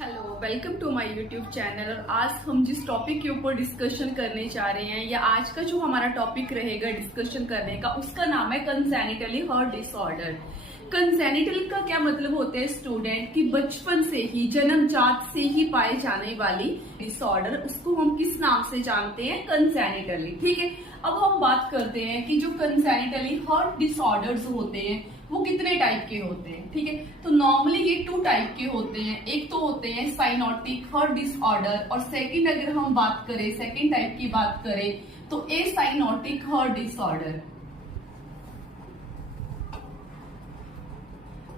Hello, welcome to my YouTube channel. और आज हम जिस टॉपिक के ऊपर डिस्कशन करने जा रहे हैं या आज का जो हमारा टॉपिक रहेगा डिस्कशन करने का, उसका नाम है कंजेनिटली हार्ट डिसऑर्डर। कंजेनिटल का क्या मतलब होता है स्टूडेंट, कि बचपन से ही जन्मजात से ही पाए जाने वाली डिसऑर्डर, उसको हम किस नाम से जानते हैं? कंजेनिटली। ठीक है, अब हम बात करते हैं कि जो कंजेनिटली हार्ट डिसऑर्डर्स होते हैं वो कितने टाइप के होते हैं। ठीक है, तो नॉर्मली ये 2 टाइप के होते हैं। एक तो होते हैं साइनोटिक हार्ट डिसऑर्डर, और सेकंड अगर हम बात करें, सेकंड टाइप की बात करें तो ए साइनोटिक हार्ट डिसऑर्डर।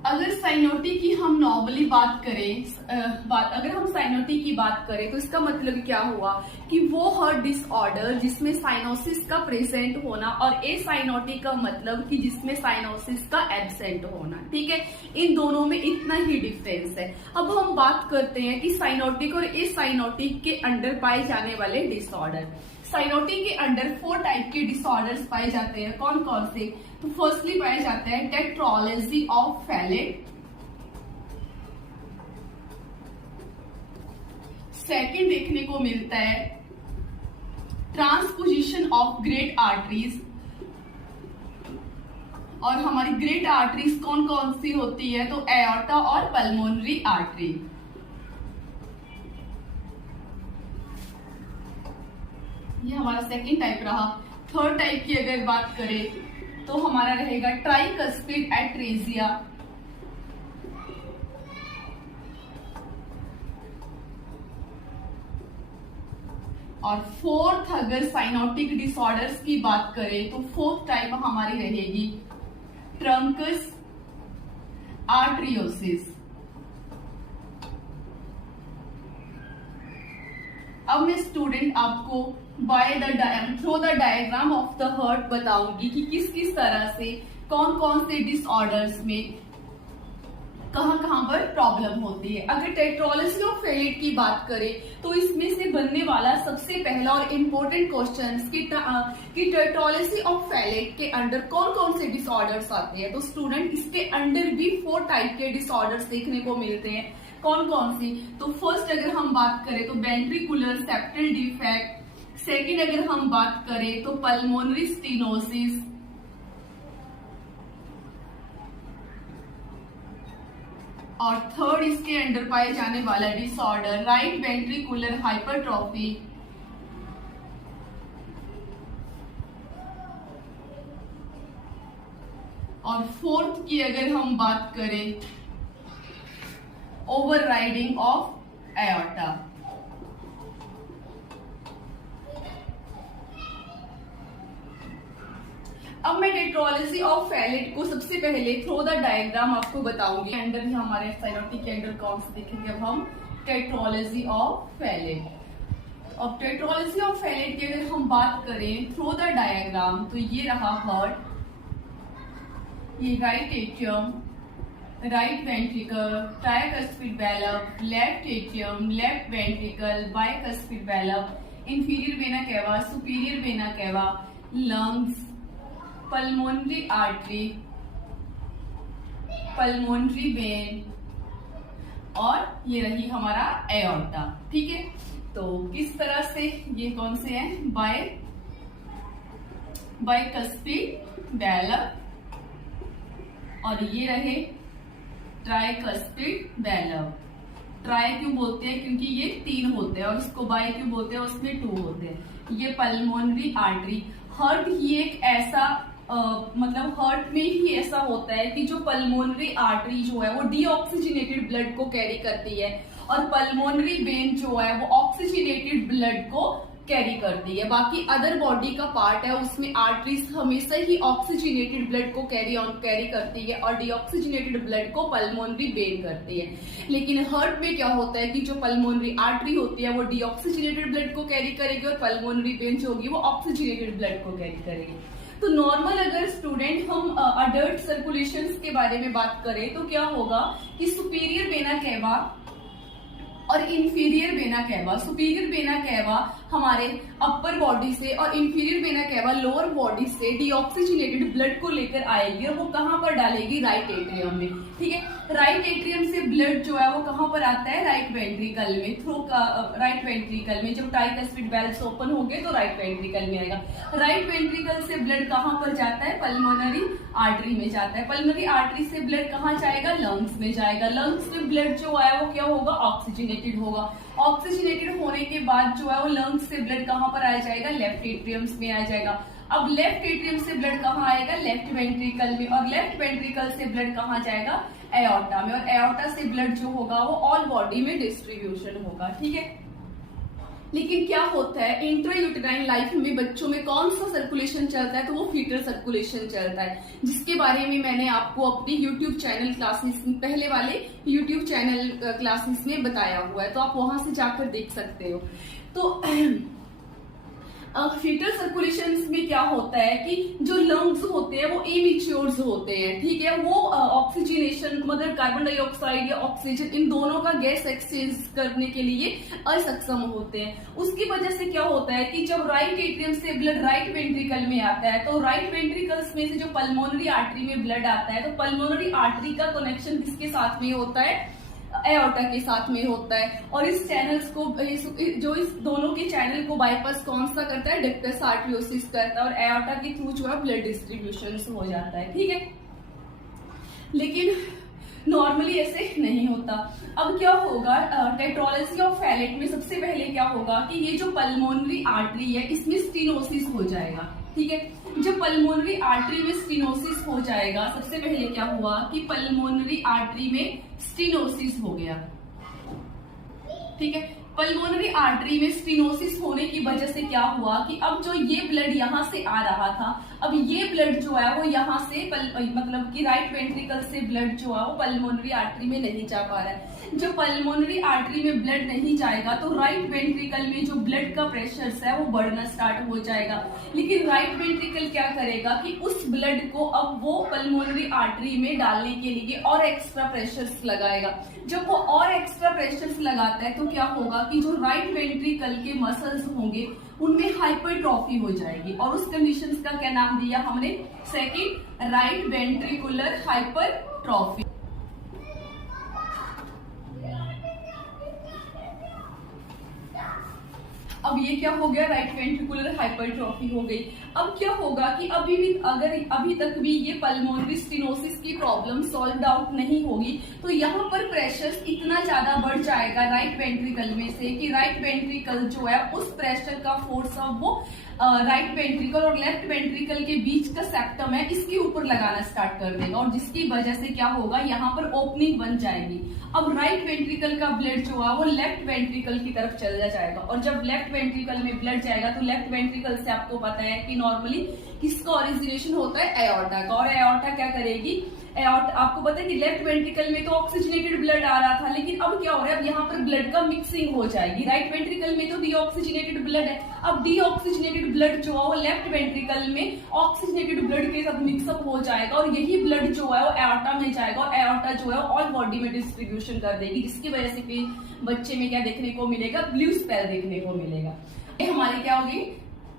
अगर साइनोटिक की हम नॉर्मली बात करें, अगर हम साइनोटिक की बात करें तो इसका मतलब क्या हुआ कि वो हार्ट डिसऑर्डर जिसमें साइनोसिस का प्रेजेंट होना, और ए साइनोटिक का मतलब कि जिसमें साइनोसिस का एब्सेंट होना। ठीक है, इन दोनों में इतना ही डिफरेंस है। अब हम बात करते हैं कि साइनोटिक और ए साइनोटिक के अंडर पाए जाने वाले डिसऑर्डर। साइनोटिक के अंडर 4 टाइप के डिसऑर्डर्स पाए जाते हैं। कौन कौन से? तो फर्स्टली पाया जाता है टेट्रोलॉजी ऑफ फैलेट, सेकंड देखने को मिलता है ट्रांसपोजिशन ऑफ ग्रेट आर्टरीज। और हमारी ग्रेट आर्टरीज कौन कौन सी होती है? तो एओर्टा और पल्मोनरी आर्टरी। ये हमारा सेकंड टाइप रहा। थर्ड टाइप की अगर बात करें तो हमारा रहेगा ट्राइकस्पिड एट्रेजिया, और फोर्थ अगर साइनोटिक डिसऑर्डर्स की बात करें तो फोर्थ टाइप हमारी रहेगी ट्रंकस आर्टरियोसिस। अब मैं स्टूडेंट आपको through the diagram of the heart बताऊंगी कि किस किस तरह से कौन कौन से डिसऑर्डर्स में कहां कहां पर प्रॉब्लम होती है। अगर टेट्रोलॉजी ऑफ फैलेट की बात करें तो इसमें से बनने वाला सबसे पहला और इम्पोर्टेंट क्वेश्चन कि टेट्रोलॉजी ऑफ फैलेट के अंडर कौन कौन से डिसऑर्डर्स आते हैं। तो स्टूडेंट इसके अंडर भी 4 टाइप के डिसऑर्डर्स देखने को मिलते हैं। कौन कौन सी? तो फर्स्ट अगर हम बात करें तो वेंट्रिकुलर सेप्टल डिफेक्ट, सेकेंड अगर हम बात करें तो पल्मोनरी स्टेनोसिस, और थर्ड इसके अंडर पाए जाने वाला डिसऑर्डर राइट वेंट्रिकुलर हाइपरट्रॉफी, और फोर्थ की अगर हम बात करें ओवरराइडिंग ऑफ एओर्टा। अब मैं टेट्रोलॉजी ऑफ फैलेट को सबसे पहले थ्रू द डायग्राम आपको बताऊंगी। अंडर ही हमारे साइनोटिक के अंडर कौन से देखेंगे अब हम? Tetralogy of Fallot. अब टेट्रोलॉजी ऑफ फैलेट की अगर हम बात करें थ्रू द डायग्राम तो ये रहा हार्ट, ये right atrium, right ventricle, tricuspid valve, left atrium, left ventricle, bicuspid valve, inferior vena cava, superior vena cava, lungs, pulmonary artery, pulmonary vein, और ये रही हमारा एओर्टा। ठीक है, तो किस तरह से ये कौन से हैं? बाइकस्पिड वेलप, और ये रहे ट्राइकस्पिड वेलप। ट्राई क्यों बोलते हैं? क्योंकि ये 3 होते हैं, और इसको बाई क्यों बोलते हैं? उसमें 2 होते हैं। ये पल्मोनरी आर्टरी। हार्ट ही एक ऐसा मतलब हार्ट में ही ऐसा होता है कि जो पल्मोनरी आर्टरी जो है वो डीऑक्सीजनेटेड ब्लड को कैरी करती है, और पल्मोनरी वेन जो है वो ऑक्सीजनेटेड ब्लड को कैरी करती है। बाकी अदर बॉडी का पार्ट है उसमें आर्टरीज हमेशा ही ऑक्सीजनेटेड ब्लड को कैरी करती है, और डीऑक्सीजनेटेड ब्लड को पल्मोनरी वेन करती है। लेकिन हार्ट में क्या होता है कि जो पल्मोनरी आर्टरी होती है वो डीऑक्सीजनेटेड ब्लड को कैरी करेगी, और पल्मोनरी वेन जो होगी वो ऑक्सीजनेटेड ब्लड को कैरी करेगी। तो नॉर्मल अगर स्टूडेंट हम अडल्ट सर्कुलेशन के बारे में बात करें तो क्या होगा कि सुपीरियर वेना केवा और inferior vena cava, superior vena cava हमारे अपर बॉडी से और inferior vena cava lower body से डीऑक्सीजनेटेड ब्लड को लेकर आएगी और वो कहां पर डालेगी, राइट एट्रियम में। ठीक है, राइट एट्रियम से ब्लड जो है वो कहां पर आता है, राइट वेंट्रिकल में, थ्रू राइट वेंट्रिकल में। जब ट्राइकस्पिड वेल्व्स ओपन होंगे तो राइट वेंट्रिकल में आएगा। राइट वेंट्रिकल से ब्लड कहां पर जाता है, पल्मोनरी आर्टरी में जाता है। पल्मोनरी आर्टरी से ब्लड कहां जाएगा, लंग्स में जाएगा। लंग्स में ब्लड जो है वो क्या होगा, ऑक्सीजनेटेड होगा। ऑक्सीजनेटेड होने के बाद जो है वो लंग्स से ब्लड कहां पर आ जाएगा, लेफ्ट एट्रियम्स में आ जाएगा। अब लेफ्ट एट्रियम से ब्लड कहां आएगा, लेफ्ट वेंट्रिकल में, और लेफ्ट वेंट्रिकल से ब्लड कहां जाएगा, एओर्टा में, और एओर्टा से ब्लड जो होगा वो ऑल बॉडी में डिस्ट्रीब्यूशन होगा। ठीक है, लेकिन क्या होता है इंट्रायूटेराइन लाइफ में बच्चों में कौन सा सर्कुलेशन चलता है, तो वो फीटल सर्कुलेशन चलता है, जिसके बारे में मैंने आपको अपनी यूट्यूब चैनल क्लासेस, पहले वाले यूट्यूब चैनल क्लासेस में बताया हुआ है, तो आप वहां से जाकर देख सकते हो। तो फीटल सर्कुलेशन में क्या होता है कि जो लंग्स होते हैं वो इमेच्योर्स होते हैं। ठीक है, वो ऑक्सीजनेशन मतलब कार्बन डाइऑक्साइड या ऑक्सीजन इन दोनों का गैस एक्सचेंज करने के लिए असक्षम होते हैं। उसकी वजह से क्या होता है कि जब राइट एट्रियम से ब्लड राइट वेंट्रिकल में आता है तो राइट वेंट्रिकल्स में से जो पल्मोनरी आर्टरी में ब्लड आता है तो पल्मोनरी आर्टरी का कनेक्शन किसके साथ में होता है, एओर्टा के साथ में होता है। और इस चैनल्स को जो इस दोनों के चैनल को बाईपास कौन सा करता है, डक्टस आर्टरियोसिस करता है, और एओर्टा के थ्रू जो है ब्लड डिस्ट्रीब्यूशन हो जाता है। ठीक है, लेकिन नॉर्मली ऐसे नहीं होता। अब क्या होगा, टेट्रोलॉजी ऑफ फैलेट में सबसे पहले क्या होगा कि ये जो पल्मोनरी आर्टरी है इसमें स्टेनोसिस हो जाएगा। ठीक है, जब पल्मोनरी आर्टरी में स्टेनोसिस हो जाएगा, सबसे पहले क्या हुआ कि पल्मोनरी आर्टरी में स्टेनोसिस हो गया। ठीक है, पल्मोनरी आर्टरी में स्टेनोसिस होने की वजह से क्या हुआ कि अब जो ये ब्लड यहाँ से आ रहा था, अब ये ब्लड जो है वो यहाँ से मतलब कि राइट वेंट्रिकल से ब्लड जो है वो पल्मोनरी आर्टरी में नहीं जा पा रहा है। जब पल्मोनरी आर्टरी में ब्लड नहीं जाएगा तो राइट वेंट्रिकल में जो ब्लड का प्रेशर है वो बढ़ना स्टार्ट हो जाएगा। लेकिन राइट वेंट्रिकल क्या करेगा कि उस ब्लड को अब वो पल्मोनरी आर्टरी में डालने के लिए और एक्स्ट्रा प्रेशर्स लगाएगा। जब वो और एक्स्ट्रा प्रेशर्स लगाता है तो क्या होगा कि जो राइट वेंट्रिकल के मसल्स होंगे उनमें हाइपरट्रॉफी हो जाएगी, और उस कंडीशन का क्या नाम दिया हमने, सेकंड राइट वेंट्रिकुलर हाइपरट्रॉफी। अब ये क्या हो गया, राइट वेंट्रिकुलर हाइपरट्रॉफी हो गई। अब क्या होगा कि अभी तक भी ये पल्मोनरी स्टेनोसिस की प्रॉब्लम सॉल्व आउट नहीं होगी तो यहाँ पर प्रेशर इतना ज्यादा बढ़ जाएगा राइट वेंट्रिकल में से कि राइट वेंट्रिकल जो है उस प्रेशर का फोर्स अब वो राइट वेंट्रिकल और लेफ्ट वेंट्रिकल के बीच का सेप्टम है इसके ऊपर लगाना स्टार्ट कर देगा, और जिसकी वजह से क्या होगा, यहाँ पर ओपनिंग बन जाएगी। अब राइट वेंट्रिकल का ब्लड जो है वो लेफ्ट वेंट्रिकल की तरफ चला जाएगा, और जब लेफ्ट वेंट्रिकल में ब्लड जाएगा तो लेफ्ट वेंट्रिकल से आपको पता है कि नॉर्मली किसका ओरिजिनेशन होता है, एओर्टा का। और एओर्टा क्या करेगी, एओर्टा आपको पता है कि लेफ्ट वेंट्रिकल में तो ऑक्सीजनेटेड ब्लड आ रहा था, लेकिन अब क्या हो रहा है, अब यहाँ पर ब्लड का मिक्सिंग हो जाएगी। राइट वेंट्रिकल में तो डीऑक्सीजनेटेड ब्लड है, अब डीऑक्सीजनेटेड ब्लड जो है वो लेफ्ट वेंट्रिकल में ऑक्सीजनेटेड ब्लड के साथ मिक्सअप हो जाएगा, और यही ब्लड जो है वो एओर्टा में जाएगा, और एओर्टा जो है ऑल बॉडी में डिस्ट्रीब्यूशन कर देगी, जिसकी वजह से फिर बच्चे में क्या देखने को मिलेगा, ब्लू स्पेल देखने को मिलेगा। ये हमारी क्या होगी,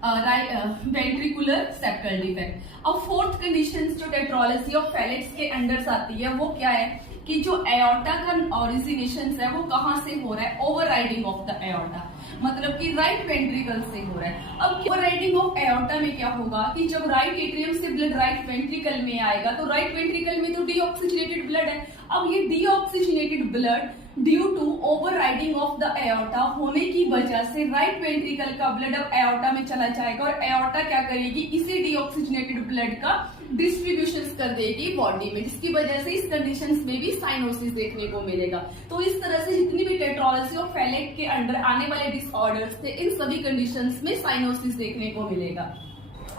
वेंट्रिकुलर सेप्टल डिफेक्ट। अब फोर्थ कंडीशन जो टेट्रोलॉजी ऑफ फैलेट्स के अंडर आती है वो क्या है कि जो एओर्टा का ओरिजिनेशन है वो कहाँ से हो रहा है, ओवरराइडिंग ऑफ द एओर्टा, मतलब कि राइट वेंट्रिकल से हो रहा है। अब ओवरराइडिंग ऑफ एओर्टा में क्या होगा कि जब राइट एट्रियम से ब्लड राइट वेंट्रिकल में आएगा तो राइट वेंट्रिकल में तो डीऑक्सीजनेटेड ब्लड है। अब ये deoxygenated blood due to overriding of the aorta होने की वजह से राइट वेंट्रिकल का ब्लड अब एओर्टा में चला जाएगा, और एओर्टा क्या करेगी, इसी डीऑक्सीजनेटेड ब्लड का डिस्ट्रीब्यूशन कर देगी बॉडी में, जिसकी वजह से इस कंडीशन में भी साइनोसिस देखने को मिलेगा। तो इस तरह से जितनी भी टेट्रोलॉजी ऑफ फैलेट के अंडर आने वाले डिसऑर्डर्स थे, इन सभी कंडीशंस में साइनोसिस देखने को मिलेगा।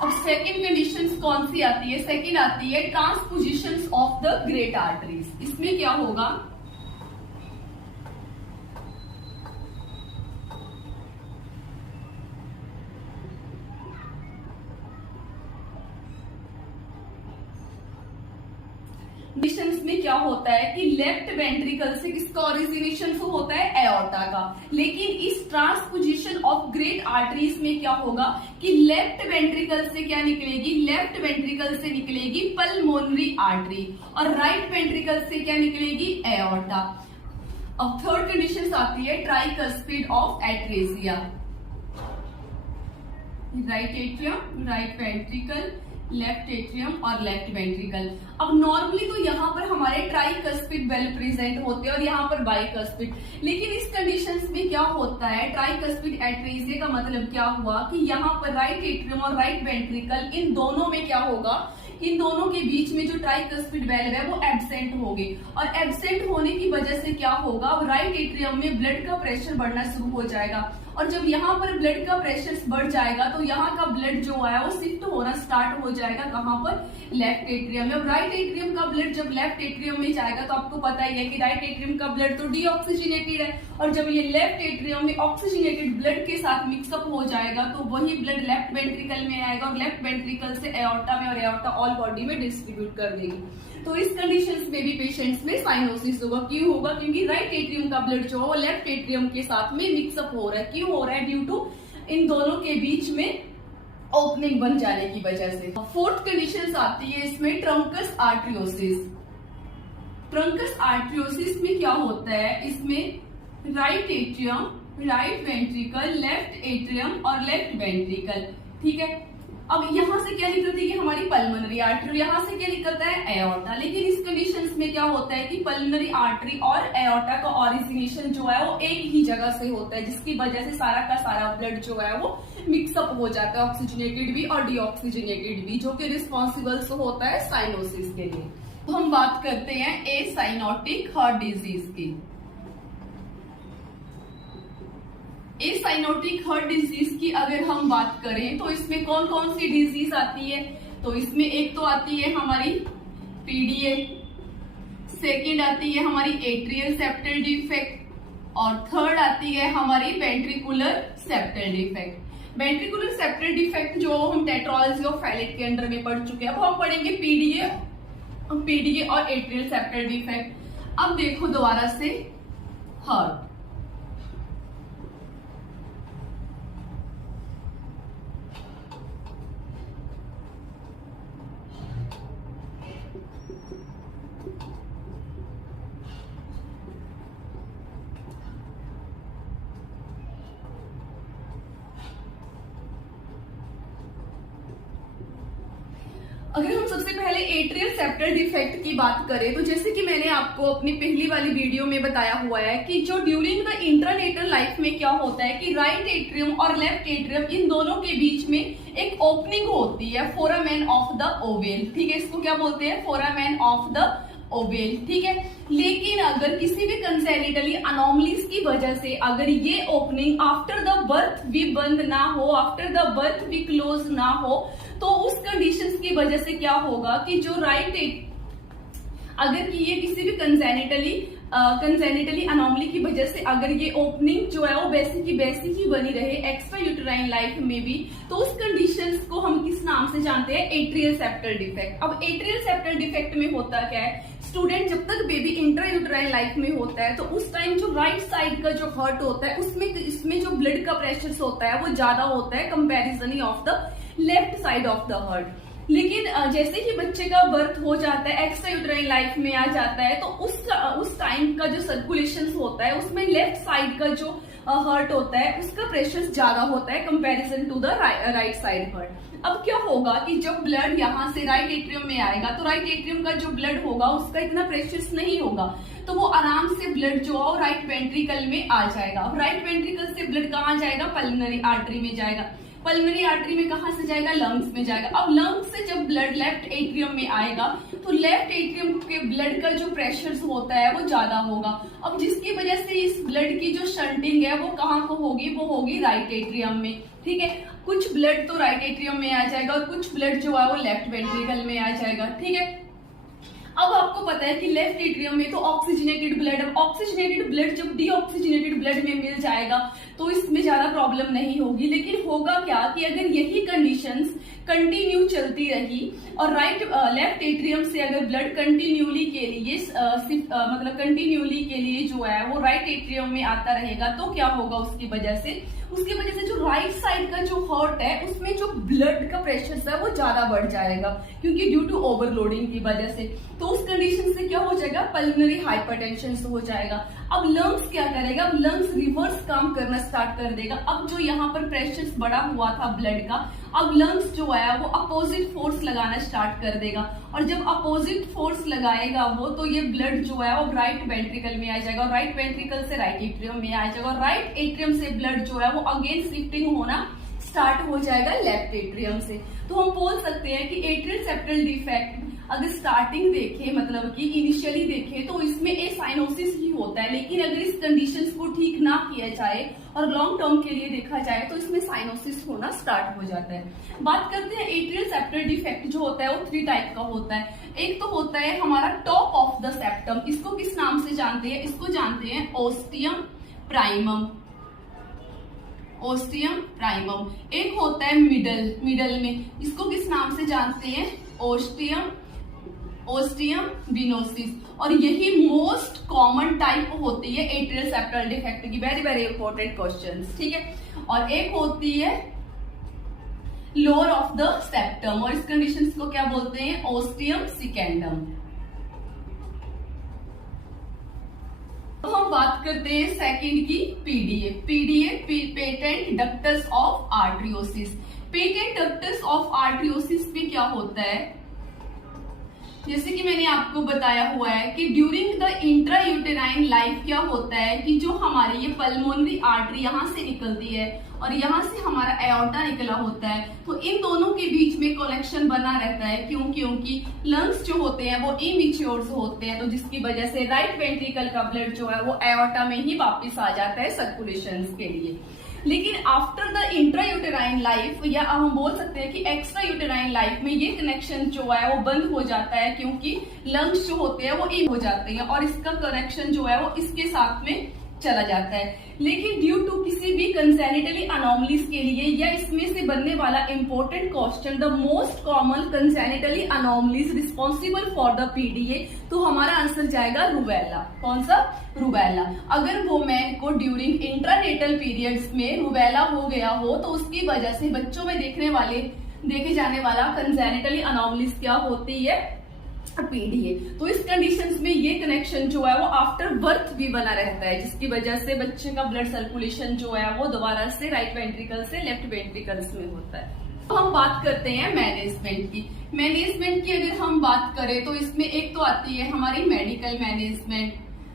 अब सेकेंड कंडीशन कौन सी आती है, सेकेंड आती है transposition of the great arteries. इसमें क्या होगा, कंडीशंस में क्या होता है कि लेफ्ट वेंट्रिकल से किसका ओरिजिनेशन होता है, एओर्टा का। लेकिन इस ट्रांसपोजिशन ऑफ ग्रेट आर्टरीज में क्या होगा कि लेफ्ट वेंट्रिकल से क्या निकलेगी, लेफ्ट वेंट्रिकल से निकलेगी पल्मोनरी आर्टरी और राइट वेंट्रिकल से क्या निकलेगी, एओर्टा। अब थर्ड कंडीशन आती है tricuspid of atresia, right atrium, right ventricle, left atrium और लेफ्ट वेंट्रिकल। अब नॉर्मली तो यहाँ पर हमारे ट्राइकस्पिड वेल प्रेजेंट होते हैं और यहाँ पर बाइकस्पिड, लेकिन इस कंडीशंस में क्या होता है, ट्राइकस्पिड एट्रेसिया का मतलब क्या हुआ कि यहाँ पर राइट एट्रियम और राइट वेंट्रिकल इन दोनों में क्या होगा, इन दोनों के बीच में जो ट्राइकस्पिड वेल्व है वो एब्सेंट होगी और एब्सेंट होने की वजह से क्या होगा, राइट एट्रियम में ब्लड का प्रेशर बढ़ना शुरू हो जाएगा और जब यहाँ पर ब्लड का प्रेशर बढ़ जाएगा तो यहाँ का ब्लड जो है वो शिफ्ट होना स्टार्ट हो जाएगा कहाँ पर, लेफ्ट एट्रियम में। अब राइट एट्रियम का ब्लड जब लेफ्ट एट्रियम में जाएगा तो आपको पता ही है कि राइट एट्रियम का ब्लड तो डीऑक्सीजनेटेड है और जब ये लेफ्ट एट्रियम में ऑक्सीजनेटेड ब्लड के साथ मिक्सअप हो जाएगा तो वही ब्लड लेफ्ट वेंट्रिकल में आएगा और लेफ्ट वेंट्रिकल से एओर्टा में और एओर्टा ऑल बॉडी में डिस्ट्रीब्यूट कर देगी। तो इस कंडीशंस में भी पेशेंट्स में साइनोसिस होगा। क्यों होगा, क्योंकि राइट एट्रियम का ब्लड जो है वो लेफ्ट एट्रियम के साथ में मिक्सअप हो रहा है। क्यों हो रहा है, ड्यू टू इन दोनों के बीच में ओपनिंग बन जाने की वजह से। फोर्थ कंडीशन आती है इसमें ट्रंकस आर्ट्रियोसिस। ट्रंकस आर्ट्रियोसिस में क्या होता है, इसमें right atrium, right ventricle, left atrium और लेफ्ट वेंट्रिकल, ठीक है। अब यहाँ से क्या निकलती है हमारी पल्मोनरी आर्टरी, यहाँ से क्या निकलता है एओर्टा। लेकिन इस कंडीशंस में क्या होता है कि पल्मोनरी आर्टरी और एओर्टा का ओरिजिनेशन जो है वो एक ही जगह से होता है, जिसकी वजह से सारा का सारा ब्लड जो है वो मिक्सअप हो जाता है, ऑक्सीजनेटेड भी और डीऑक्सीजनेटेड भी, जो कि रिस्पॉन्सिबल होता है साइनोसिस के लिए। तो हम बात करते हैं एसाइनोटिक हार्ट डिजीज की। एसाइनोटिक हार्ट डिजीज की अगर हम बात करें तो इसमें कौन कौन सी डिजीज आती है, तो इसमें एक तो आती है हमारी पीडीए, सेकंड आती है हमारी एट्रियल सेप्टल डिफेक्ट और थर्ड आती है हमारी ventricular septal defect. Ventricular septal defect जो हम टेट्रोलॉजी ऑफ फैलेट के अंडर में पढ़ चुके हैं, अब हम पढ़ेंगे पीडीए और एट्रियल सेप्टल डिफेक्ट। अब देखो दोबारा से हार्ट, अगर हम सबसे पहले एट्रियल सेप्टल डिफेक्ट की बात करें तो जैसे कि मैंने आपको अपनी पहली वाली वीडियो में बताया हुआ है कि जो ड्यूरिंग द इंट्रानेटल लाइफ में क्या होता है कि राइट एट्रियम और लेफ्ट एट्रियम इन दोनों के बीच में एक ओपनिंग होती है, फोरामेन ऑफ द ओवेल, ठीक है। इसको क्या बोलते हैं, फोरामेन ऑफ द ओवेल, ठीक है। लेकिन अगर किसी भी कंजेनिटली अनोमलीज की वजह से अगर ये ओपनिंग आफ्टर द बर्थ भी बंद ना हो, आफ्टर द बर्थ भी क्लोज ना हो, तो उस कंडीशंस की वजह से क्या होगा कि जो अगर कि ये किसी भी कंजेनिटली अनोमली की वजह से अगर ये ओपनिंग जो है वो वैसी की बनी रहे एक्स्ट्रा यूटेराइन लाइफ में भी, तो उस कंडीशंस को हम किस नाम से जानते हैं, एट्रियल सेप्टल डिफेक्ट। अब एट्रियल सेप्टल डिफेक्ट में होता क्या है, स्टूडेंट जब तक बेबी इंट्रा यूटेराइन लाइफ में होता है तो उस टाइम जो राइट साइड का जो हार्ट होता है इसमें जो ब्लड का प्रेशर होता है वो ज्यादा होता है comparison of the left side of the heart. लेकिन जैसे ही बच्चे का बर्थ हो जाता है, एक्स्ट्रा यूटेराइन लाइफ में आ जाता है, तो उस टाइम का जो सर्कुलेशन होता है उसमें लेफ्ट साइड का जो हार्ट होता है उसका प्रेशर ज्यादा होता है comparison to the right side heart. अब क्या होगा कि जब ब्लड यहाँ से राइट एट्रियम में आएगा तो राइट एट्रियम का जो ब्लड होगा उसका इतना प्रेशर नहीं होगा, तो वो आराम से ब्लड जो है राइट वेंट्रिकल में आ जाएगा। राइट वेंट्रिकल से ब्लड कहाँ जाएगा, पल्मोनरी आर्टरी में जाएगा। पल्मोनरी आर्टरी में कहां से जाएगा, लंग्स में जाएगा। अब लंग्स से जब ब्लड लेफ्ट एट्रियम में आएगा तो लेफ्ट एट्रियम के ब्लड का जो प्रेशर होता है वो ज्यादा होगा। अब जिसकी वजह से इस ब्लड की जो शंटिंग है वो कहाँ को होगी, वो होगी राइट एट्रियम में, ठीक है। कुछ ब्लड तो राइट एट्रियम में आ जाएगा और कुछ ब्लड जो है वो लेफ्ट वेंट्रिकल में आ जाएगा, ठीक है। अब आपको पता है कि लेफ्ट एट्रियम में तो ऑक्सीजनेटेड ब्लड, अब ऑक्सीजनेटेड ब्लड जब डीऑक्सीजनेटेड ब्लड में मिल जाएगा तो इसमें ज्यादा प्रॉब्लम नहीं होगी। लेकिन होगा क्या कि अगर यही कंडीशंस कंटिन्यू चलती रही और लेफ्ट एट्रियम से अगर ब्लड कंटिन्यूली के लिए मतलब कंटिन्यूली के लिए जो है वो राइट एट्रियम में आता रहेगा, तो क्या होगा उसकी वजह से जो राइट साइड का जो हार्ट है उसमें जो ब्लड का प्रेशर है वो ज्यादा बढ़ जाएगा, क्योंकि ड्यू टू ओवरलोडिंग की वजह से। तो उस कंडीशन से क्या हो जाएगा, पल्मोनरी हाइपरटेंशन हो जाएगा। अब लंग्स क्या करेगा, अब लंग्स रिवर्स काम करना स्टार्ट कर देगा। अब जो यहाँ पर प्रेशर बढ़ा हुआ था ब्लड का, अब लंग्स जो है वो अपोजिट फोर्स लगाना स्टार्ट कर देगा, और जब अपोजिट फोर्स लगाएगा वो, तो ये ब्लड जो है वो राइट वेंट्रिकल में आ जाएगा, और राइट वेंट्रिकल से राइट एट्रियम में आ जाएगा, और राइट एट्रियम से ब्लड जो है वो अगेन शिफ्टिंग होना स्टार्ट हो जाएगा लेफ्ट एट्रियम से। तो हम बोल सकते हैं कि एट्रियल सेप्टल डिफेक्ट अगर स्टार्टिंग देखें, मतलब कि इनिशियली देखें, तो इसमें एसाइनोसिस ही होता है, लेकिन अगर इस कंडीशंस को ठीक ना किया जाए और लॉन्ग टर्म के लिए देखा जाए तो इसमें साइनोसिस होना स्टार्ट हो जाता है। बात करते हैं एट्रियल सेप्टल डिफेक्ट जो होता है वो 3 टाइप का होता है। एक तो होता है हमारा टॉप ऑफ द सेप्टम, इसको किस नाम से जानते हैं, इसको जानते हैं ओस्टियम प्राइमम, ओस्टियम प्राइमम। एक होता है मिडल में, इसको किस नाम से जानते हैं, ओस्टियम विनोसिस, और यही मोस्ट कॉमन टाइप होती है एट्रियल सेप्टल डिफेक्ट की। वेरी वेरी इंपॉर्टेंट क्वेश्चंस, ठीक है। और एक होती है लोअर ऑफ द सेप्टम, और इस कंडीशन को क्या बोलते हैं, ओस्टियम सिकेंडम। तो हम बात करते हैं सेकंड की PDA, patent ductus of आर्टरियोसिस। Patent ductus of आर्टरियोसिस में क्या होता है, जैसे कि मैंने आपको बताया हुआ है कि ड्यूरिंग द इंट्रायूटेराइन लाइफ क्या होता है कि जो हमारी ये पल्मोनरी आर्टरी यहाँ से निकलती है और यहाँ से हमारा एओर्टा निकला होता है, तो इन दोनों के बीच में कनेक्शन बना रहता है। क्यों, क्योंकि लंग्स जो होते हैं वो इमेच्योर होते हैं, तो जिसकी वजह से राइट वेंट्रिकल का ब्लड जो है वो एओर्टा में ही वापस आ जाता है सर्कुलेशन के लिए। लेकिन आफ्टर द इंट्रायूटेराइन लाइफ, या हम बोल सकते हैं कि एक्स्ट्रा यूटेराइन लाइफ में ये कनेक्शन जो है वो बंद हो जाता है, क्योंकि लंग्स जो होते हैं वो इन हो जाते हैं और इसका कनेक्शन जो है वो इसके साथ में चला जाता है। लेकिन ड्यू टू किसी भी कंजेनिटली अनोमलीज के लिए, या इसमें से बनने वाला important question, the most common congenitally anomalies responsible for the PDA, तो हमारा आंसर जाएगा रूबेला। कौन सा, रूबेला। अगर वुमेन को ड्यूरिंग इंट्रानेटल पीरियड्स में रूबेला हो गया हो, तो उसकी वजह से बच्चों में देखे जाने वाला कंजेनिटली अनोमलीज क्या होती है, पीडीए। तो इस कंडीशंस में ये कनेक्शन जो है वो आफ्टर बर्थ भी बना रहता है, जिसकी वजह से बच्चे का ब्लड सर्कुलेशन जो है वो दोबारा से राइट वेंट्रिकल से लेफ्ट वेंट्रिकल्स में होता है। तो हम बात करते हैं मैनेजमेंट की। मैनेजमेंट की अगर हम बात करें तो इसमें एक तो आती है हमारी मेडिकल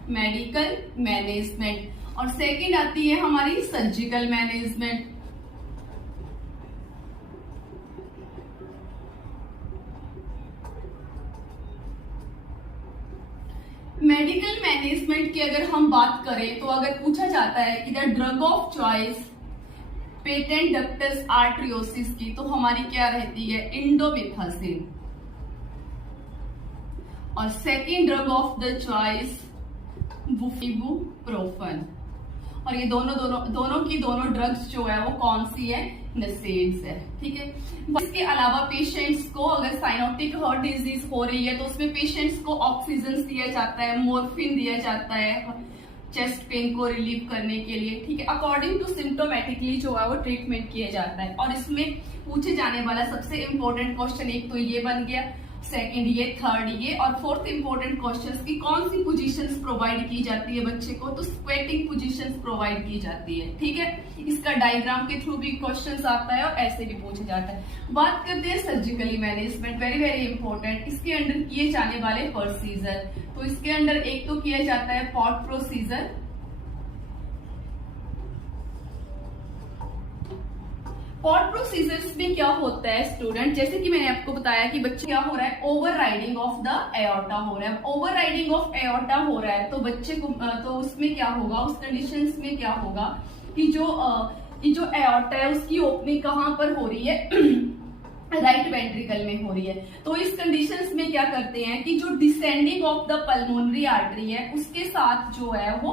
मैनेजमेंट, और सेकेंड आती है हमारी सर्जिकल मैनेजमेंट। मेडिकल मैनेजमेंट की अगर हम बात करें तो अगर पूछा जाता है कि the drug of choice patent ductus आर्टरियोसिस की, तो हमारी क्या रहती है, इंडोमेथासिन। और second drug of the choice ibuprofen. और ये दोनों ड्रग्स जो है वो कौन सी है, नसेड्स है, ठीक है। इसके अलावा पेशेंट्स को अगर साइनोटिक हार्ट डिजीज हो रही है तो उसमें पेशेंट्स को ऑक्सीजन दिया जाता है, मोर्फिन दिया जाता है चेस्ट पेन को रिलीव करने के लिए, ठीक है। अकॉर्डिंग टू सिम्टोमेटिकली जो है वो ट्रीटमेंट किया जाता है। और इसमें पूछे जाने वाला सबसे इंपॉर्टेंट क्वेश्चन एक तो ये बन गया, सेकंड ये, थर्ड ये, और फोर्थ इंपॉर्टेंट क्वेश्चंस की कौन सी पोजीशंस प्रोवाइड की जाती है बच्चे को, तो स्क्वेटिंग पोजीशंस प्रोवाइड की जाती है, ठीक है। इसका डायग्राम के थ्रू भी क्वेश्चंस आता है और ऐसे भी पूछा जाता है। बात करते हैं surgically management, very very important. इसके अंडर किए जाने वाले प्रोसीजर, तो इसके अंडर एक तो किया जाता है पॉट प्रोसीजर, पॉट प्रोसीजर्स में क्या होता है स्टूडेंट, जैसे कि मैंने आपको बताया कि बच्चे क्या हो रहा है, over riding of the aorta हो रहा है। ओवर राइडिंग ऑफ एओर्टा हो रहा है तो बच्चे को तो उसमें क्या होगा, उस कंडीशंस में क्या होगा कि जो एओर्टा है उसकी ओपनिंग कहाँ पर हो रही है, राइट वेंट्रिकल में हो रही है। तो इस कंडीशंस में क्या करते हैं कि जो descending of the pulmonary artery है उसके साथ जो है वो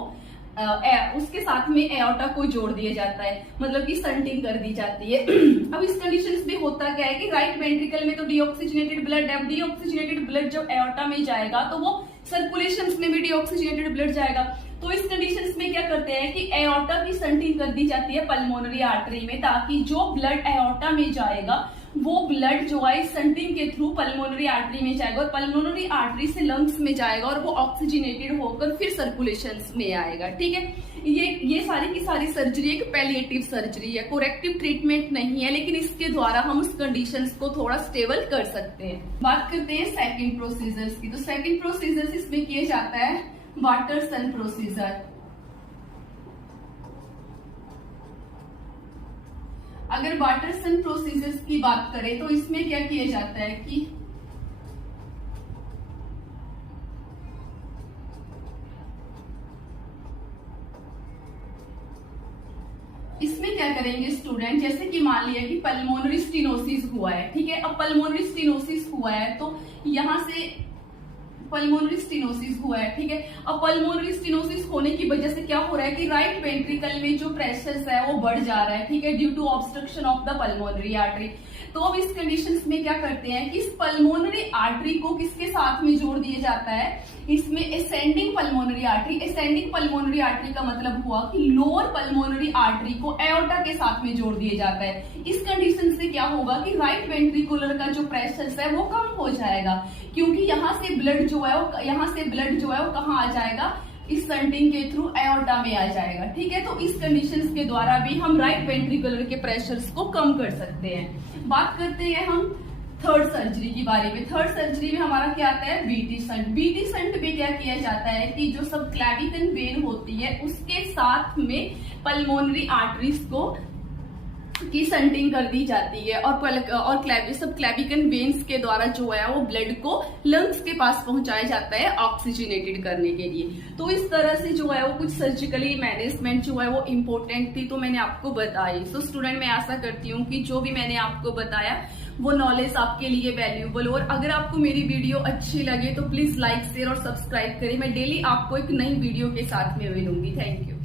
उसके साथ में एओर्टा को जोड़ दिया जाता है, मतलब कि स्टंटिंग कर दी जाती है। अब इस कंडीशंस में होता क्या है कि राइट वेंट्रिकल में तो डीऑक्सीजनेटेड ब्लड है, डीऑक्सीजनेटेड ब्लड जब एओर्टा में जाएगा तो वो सर्कुलेशंस में भी डीऑक्सीजनेटेड ब्लड जाएगा। तो इस कंडीशंस में क्या करते हैं कि एओर्टा की स्टंटिंग कर दी जाती है पल्मोनरी आर्टरी में, ताकि जो ब्लड एओर्टा में जाएगा वो ब्लड जो है स्टंटिंग के थ्रू पल्मोनरी आर्टरी में जाएगा और पल्मोनरी आर्टरी से लंग्स में जाएगा और वो ऑक्सीजनेटेड होकर फिर सर्कुलेशंस में आएगा। ठीक है, ये सारी की सारी सर्जरी एक पैलिएटिव सर्जरी है, कोरेक्टिव ट्रीटमेंट नहीं है, लेकिन इसके द्वारा हम उस कंडीशंस को थोड़ा स्टेबल कर सकते हैं। बात करते हैं सेकंड प्रोसीजर्स की। तो सेकंड प्रोसीजर्स इसमें किया जाता है वाटरसन प्रोसीजर। अगर वाटरसन प्रोसीजर्स की बात करें तो इसमें क्या किया जाता है कि इसमें क्या करेंगे स्टूडेंट, जैसे कि मान लिया कि पल्मोनरी स्टेनोसिस हुआ है। ठीक है, अब पल्मोनरी स्टेनोसिस हुआ है तो यहां से पल्मोनरी स्टेनोसिस हुआ है। ठीक है, अब पल्मोनरी स्टेनोसिस होने की वजह से क्या हो रहा है कि राइट वेंट्रिकल में जो प्रेशर है वो बढ़ जा रहा है। ठीक है, due to obstruction of the pulmonary artery. तो अब इस कंडीशंस में क्या करते हैं कि इस पल्मोनरी आर्टरी को किसके साथ में जोड़ दिया जाता है, इसमें ascending pulmonary artery. Ascending pulmonary artery का मतलब हुआ कि लोअर पल्मोनरी आर्टरी को एओर्टा के साथ में जोड़ दिया जाता है। इस कंडीशन से क्या होगा कि राइट वेंट्रिकुलर का जो प्रेशर है वो कम हो जाएगा, क्योंकि यहाँ से ब्लड जो है वो कहाँ आ जाएगा, इस स्टंटिंग के थ्रू एओर्टा में आ जाएगा। ठीक है, तो इस कंडीशंस के द्वारा भी हम राइट वेंट्रिकुलर के प्रेशर्स को कम कर सकते हैं। बात करते हैं हम थर्ड सर्जरी के बारे में। थर्ड सर्जरी में हमारा क्या आता है, बीटी शंट। बीटी शंट में क्या किया जाता है कि जो सब क्लैविकल वेन होती है उसके साथ में पल्मोनरी आर्टरीज को की शंटिंग कर दी जाती है और सब क्लैविकल वेन्स के द्वारा जो है वो ब्लड को लंग्स के पास पहुंचाया जाता है ऑक्सीजनेटेड करने के लिए। तो इस तरह से जो है वो कुछ सर्जिकली मैनेजमेंट जो है वो इम्पोर्टेंट थी, तो मैंने आपको बताई। सो स्टूडेंट, मैं आशा करती हूँ कि जो भी मैंने आपको बताया वो नॉलेज आपके लिए वैल्यूएबल हो। और अगर आपको मेरी वीडियो अच्छी लगे तो प्लीज लाइक, शेयर और सब्सक्राइब करें। मैं डेली आपको एक नई वीडियो के साथ में मिलूंगी। Thank you.